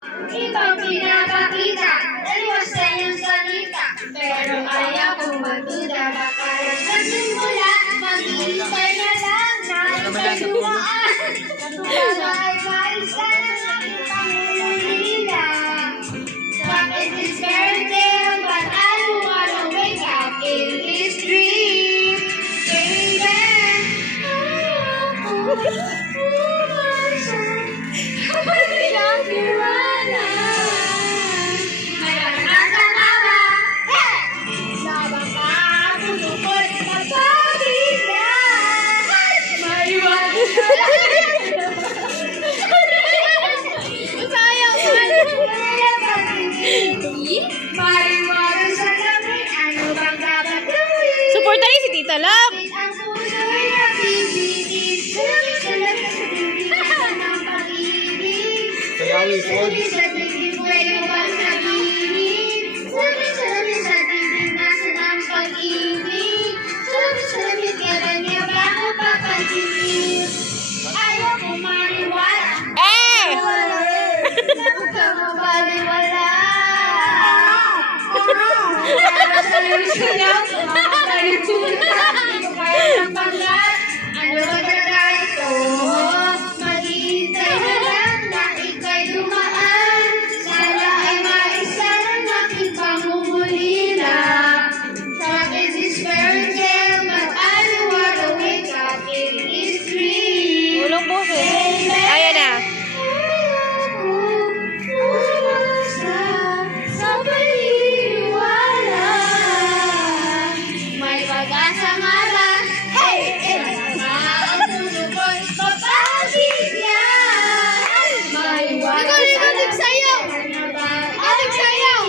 Ibang pinapakita, daliwas sa iyong salita. Pero kaya kong magduda, baka sa simula, maghihintay na lang na ika'y dumaan. Natuwa ay maisa na aking pangungulila. Bakit this fairy tale, but I don't wanna wake up in this dream. Baby, Suporta rin si Tita Love. ang puso'y nabibitig, sumisalat na sa bibig ng pag-ibig. Sumisalat sa bibig, pwede bang sabihin? Sumisalat sa bibig, nasa ng pag-ibig. Sumisalat, kailan niya ba ako papansinin? Ayaw ko maniwala. Ayaw ka mabaliwala. Ano ba talaga ito? Maghihintay na lang na ika'y dumaan. Sana ay maisa ng aking pangungulila. Sabi this fairy tale, but I don't wanna wake up in this dream. Ulong puso. Ayan na. Sa paniwala, may pag-asa nga ba? Hey! Ang puso ko'y papagigyan. Maiwanan sa sayaw! Ating sayaw!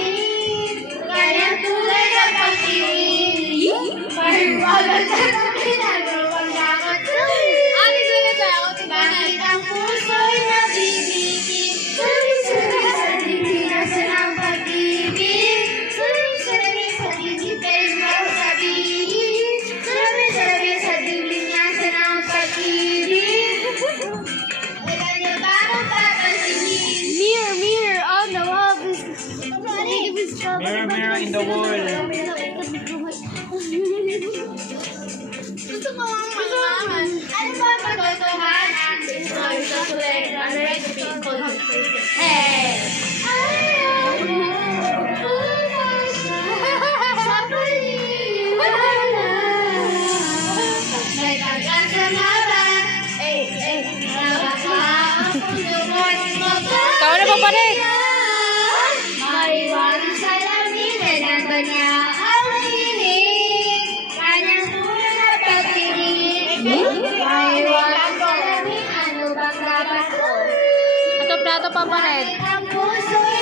Kanyang tulay na pag-ibig. Maiwanan sa ginagawang dapat gawin. Ating sulit na ako, bakit ang puso'y nabibigin? Suri-suri sa dibdib nasa ng pag-ibig. Suri-suri sa dibdib, pwede ba sabihin? Suri-suri sa dibdib nasa ng pag-ibig. Kailan niyo ba akong papansinin? Mirror, mirror on the wall. Mirror, mirror in the wall. Gusto ko ang malaman. Ano ba ang pagtotohanan? Sorry, sa sulit na recipe called Hey! Ayaw mo umasa sa paniwala. May pag-asa nga ba? Na baka ang puso mo'y mabalik. Ikaw na pa rin. Maiwanan sa lamig, kailan ba niya ang hiling? Kanyang tulad na pag-ibig. Maiwanan sa lamig, ano bang dapat gawin? Ito plato pa rin. Ang puso'y